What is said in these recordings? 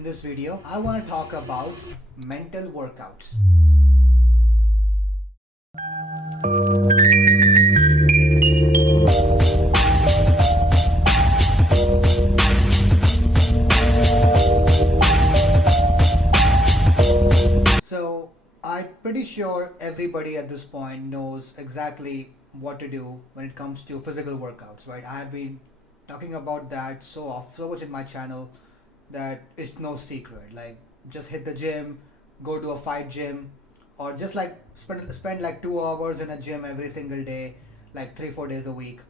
in this video, I want to talk about mental workouts. So, I'm pretty sure everybody at this point knows exactly what to do when it comes to physical workouts, right? I have been talking about that so much in my channel that it's no secret. Like, just hit the gym, go to a fight gym, or just like spend like 2 hours in a gym every single day, like 3-4 days a week,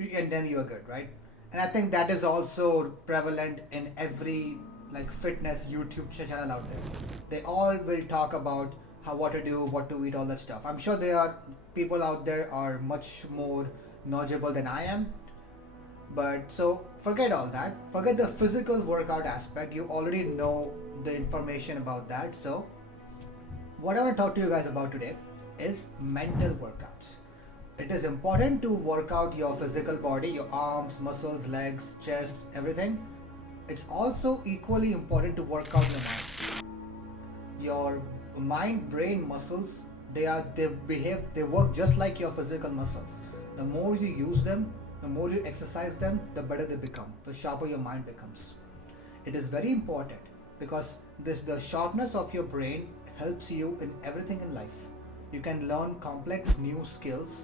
and then you're good, right? And I think that is also prevalent in every like fitness YouTube channel out there. They all will talk about how what to do, what to eat, all that stuff. I'm sure there are people out there are much more knowledgeable than I am, but so forget all that. Forget the physical workout aspect. You already know the information about that. So what I want to talk to you guys about today is mental workouts. It is important to work out your physical body, your arms, muscles, legs, chest, everything. It's also equally important to work out your mind. Your mind, brain, muscles, they work just like your physical muscles. The more you use them, the more you exercise them, the better they become, the sharper your mind becomes. It is very important because the sharpness of your brain helps you in everything in life. You can learn complex new skills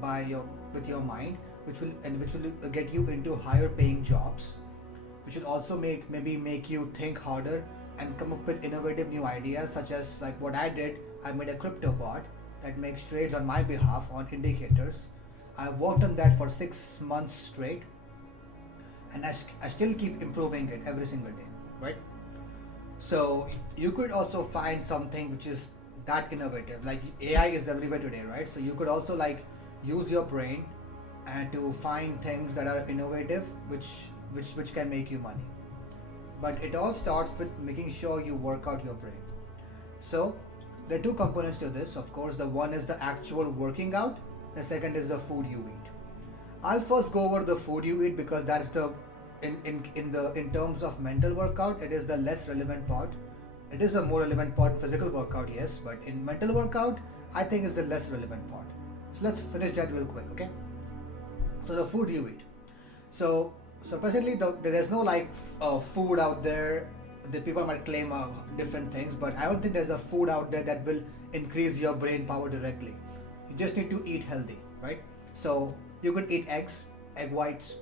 with your mind, which will get you into higher paying jobs, which will also maybe make you think harder and come up with innovative new ideas, such as like what I did. I made a crypto bot that makes trades on my behalf on indicators. I worked on that for 6 months straight, and I still keep improving it every single day, right? So you could also find something which is that innovative. Like AI is everywhere today, right? So you could also like use your brain and to find things that are innovative, which can make you money. But it all starts with making sure you work out your brain. So there are two components to this. Of course, the one is the actual working out. The second is the food you eat. I'll first go over the food you eat because that's the in terms of mental workout, it is the less relevant part. It is the more relevant part, physical workout, yes, but in mental workout, I think is the less relevant part. So let's finish that real quick, okay? So the food you eat. So basically, there's no like food out there. The people might claim different things, but I don't think there's a food out there that will increase your brain power directly. You just need to eat healthy, right? So you could eat eggs, egg whites,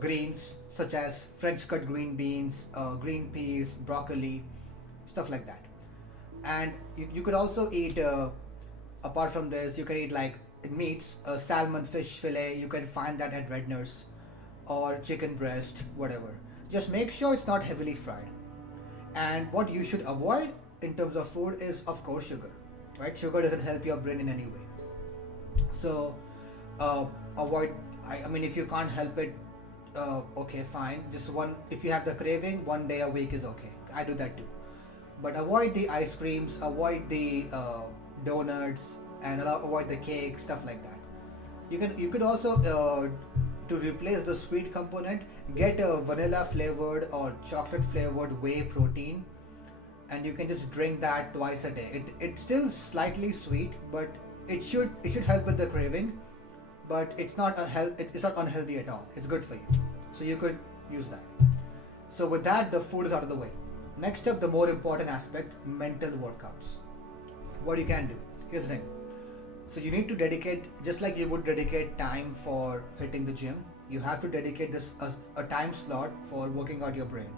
greens such as French cut green beans, green peas, broccoli, stuff like that. And you could also eat, apart from this, you can eat like meats, salmon, fish fillet. You can find that at Redner's, or chicken breast, whatever. Just make sure it's not heavily fried. And what you should avoid in terms of food is, of course, sugar, right? Sugar doesn't help your brain in any way. So avoid. I mean, if you can't help it, okay, fine. Just one. If you have the craving, one day a week is okay. I do that too. But avoid the ice creams, avoid the donuts, and avoid the cake, stuff like that. You could also to replace the sweet component, get a vanilla flavored or chocolate flavored whey protein, and you can just drink that twice a day. It's still slightly sweet, but it should help with the craving, but it's not it's not unhealthy at all. It's good for you, so you could use that. So with that, the food is out of the way. Next up, the more important aspect, mental workouts. What you can do, here's the thing. So you need to dedicate, just like you would dedicate time for hitting the gym, you have to dedicate this a time slot for working out your brain.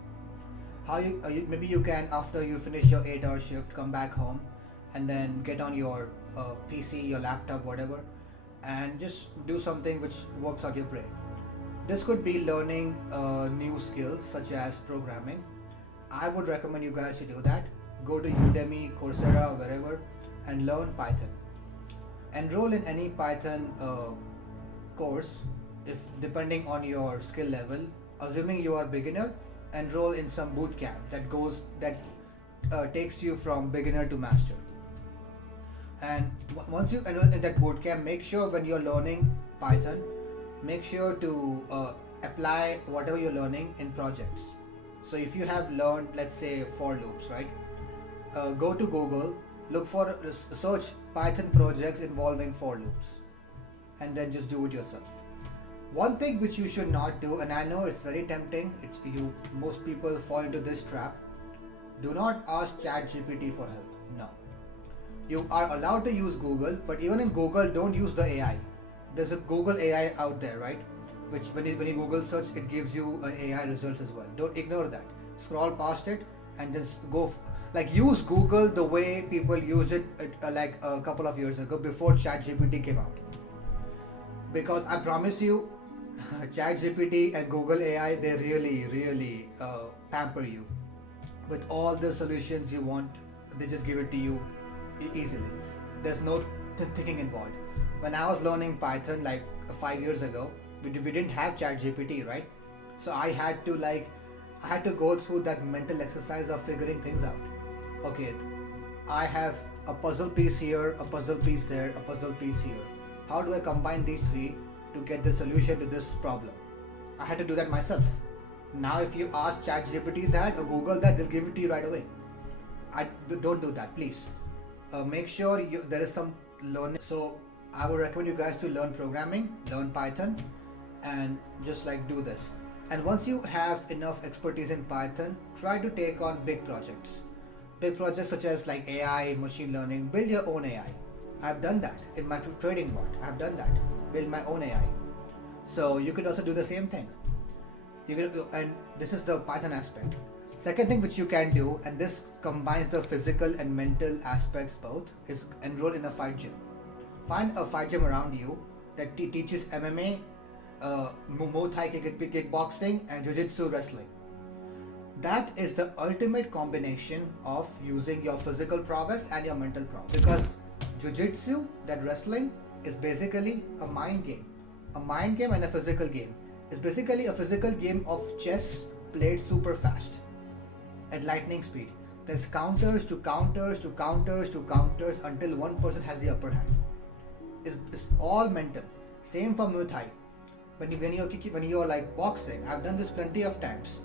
How maybe you can, after you finish your 8-hour shift, come back home and then get on your PC, your laptop, whatever, and just do something which works out your brain. This could be learning new skills such as programming. I would recommend you guys to do that. Go to Udemy, Coursera, wherever, and learn Python. Enroll in any Python course, if depending on your skill level. Assuming you are beginner, enroll in some boot camp that takes you from beginner to master. And once you enroll in that boot camp, make sure when you're learning Python, make sure to apply whatever you're learning in projects. So if you have learned, let's say, for loops, right? Go to Google, look for search Python projects involving for loops, and then just do it yourself. One thing which you should not do, and I know it's very tempting, most people fall into this trap. Do not ask ChatGPT for help. No. You are allowed to use Google, but even in Google, don't use the AI. There's a Google AI out there, right? Which when you Google search, it gives you AI results as well. Don't ignore that. Scroll past it and just use Google the way people use it like a couple of years ago before ChatGPT came out. Because I promise you, ChatGPT and Google AI, they really pamper you with all the solutions you want. They just give it to you easily. There's no thinking involved. When I was learning Python like 5 years ago, we didn't have ChatGPT, right? So I had to go through that mental exercise of figuring things out. Okay, I have a puzzle piece here, a puzzle piece there, a puzzle piece here. How do I combine these three to get the solution to this problem? I had to do that myself. Now if you ask ChatGPT that or Google that, they'll give it to you right away. Don't do that, please. Make sure there is some learning. So I would recommend you guys to learn programming, learn Python, and just do this. And once you have enough expertise in Python, try to take on big projects. Big projects such as AI, machine learning. Build your own AI. I've done that in my trading bot. I've done that. Build my own AI. So you could also do the same thing. And this is the Python aspect. Second thing which you can do, and this combines the physical and mental aspects both, is enroll in a fight gym. Find a fight gym around you that teaches MMA, Muay Thai kickboxing, and Jiu-Jitsu wrestling. That is the ultimate combination of using your physical prowess and your mental prowess. Because Jiu-Jitsu, that wrestling, is basically a mind game. A mind game and a physical game. It's basically a physical game of chess played super fast at lightning speed. There's counters to counters to counters to counters until one person has the upper hand. It's all mental. Same for Muay Thai. When you're boxing, I've done this plenty of times.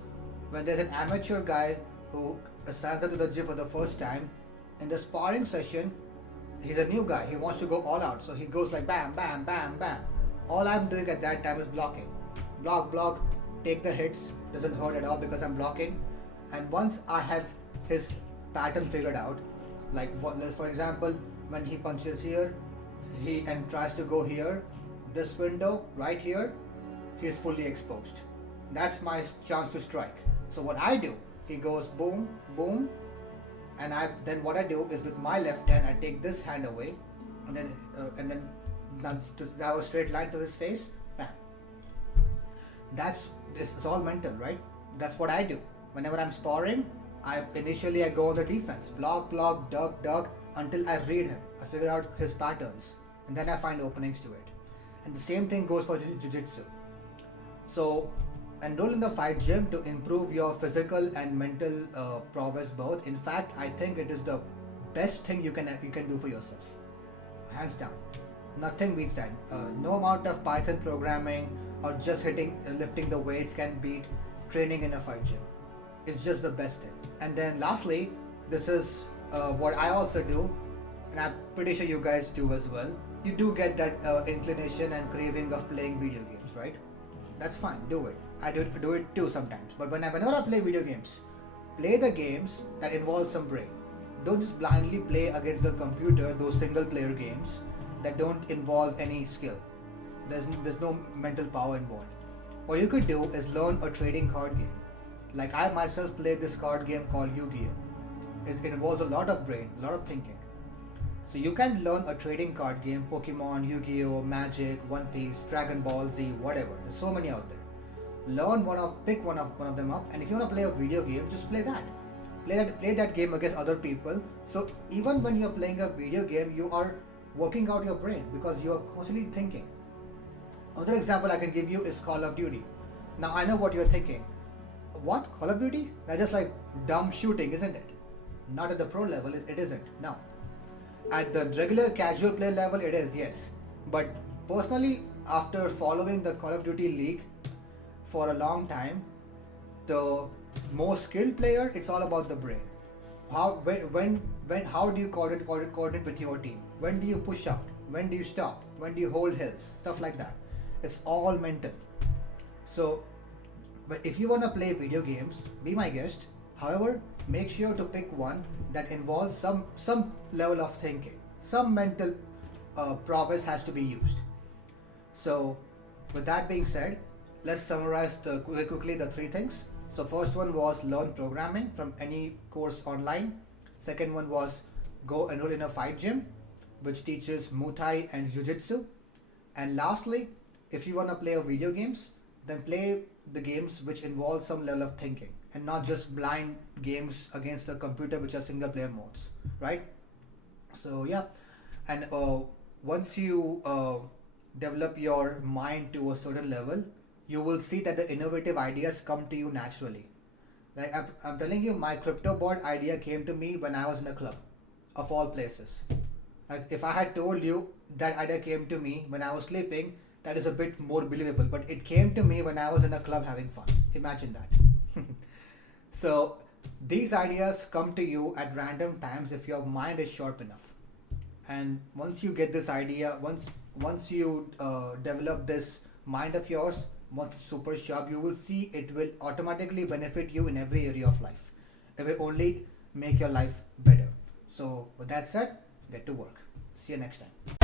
When there's an amateur guy who signs up to the gym for the first time, in the sparring session, he's a new guy. He wants to go all out, so he goes like bam, bam, bam, bam. All I'm doing at that time is blocking. Block, take the hits. Doesn't hurt at all because I'm blocking. And once I have his pattern figured out, for example, when he punches here, and tries to go here, this window right here, he's fully exposed. That's my chance to strike. So what I do, he goes boom, boom, and then what I do is with my left hand, I take this hand away, and then have a straight line to his face, bam. This is all mental, right? That's what I do. Whenever I'm sparring, I go on the defense, block, duck, until I read him. I figure out his patterns, and then I find openings to it. And the same thing goes for Jiu-Jitsu. So enroll in the fight gym to improve your physical and mental prowess both. In fact, I think it is the best thing you can do for yourself, hands down. Nothing beats that. No amount of Python programming or just lifting the weights can beat training in a fight gym. It's just the best thing. And then lastly, this is what I also do, and I'm pretty sure you guys do as well. You do get that inclination and craving of playing video games, right? That's fine, do it. I do it too sometimes. But whenever I play video games, play the games that involve some brain. Don't just blindly play against the computer those single player games that don't involve any skill. There's no mental power involved. What you could do is learn a trading card game. Like I myself play this card game called Yu-Gi-Oh! It involves a lot of brain, a lot of thinking. So you can learn a trading card game, Pokemon, Yu-Gi-Oh!, Magic, One Piece, Dragon Ball Z, whatever. There's so many out there. Pick one of them up, and if you want to play a video game, just play that. Play that game against other people. So even when you're playing a video game, you are working out your brain because you are constantly thinking. Another example I can give you is Call of Duty. Now I know what you're thinking. What? Call of Duty? That's just like dumb shooting, isn't it? Not at the pro level, it isn't. No. At the regular casual play level, it is, yes. But personally, after following the Call of Duty League for a long time, the more skilled player, it's all about the brain. How when how do you coordinate with your team? When do you push out? When do you stop? When do you hold hills? Stuff like that. It's all mental. So, but if you wanna play video games, be my guest. However, make sure to pick one that involves some level of thinking. Some mental prowess has to be used. So, with that being said, let's summarize quickly the three things. So, first one was learn programming from any course online. Second one was go enroll in a fight gym, which teaches Muay Thai and Jiu Jitsu. And lastly, if you want to play video games, then play the games which involve some level of thinking and not just blind games against the computer, which are single player modes, right? So, yeah, and once you develop your mind to a certain level, you will see that the innovative ideas come to you naturally. Like I'm telling you, my crypto board idea came to me when I was in a club, of all places. Like if I had told you that idea came to me when I was sleeping, that is a bit more believable. But it came to me when I was in a club having fun. Imagine that. So these ideas come to you at random times if your mind is sharp enough. And once you get this idea, once you develop this mind of yours, once it's super sharp, you will see it will automatically benefit you in every area of life. It will only make your life better. So with that said, get to work. See you next time.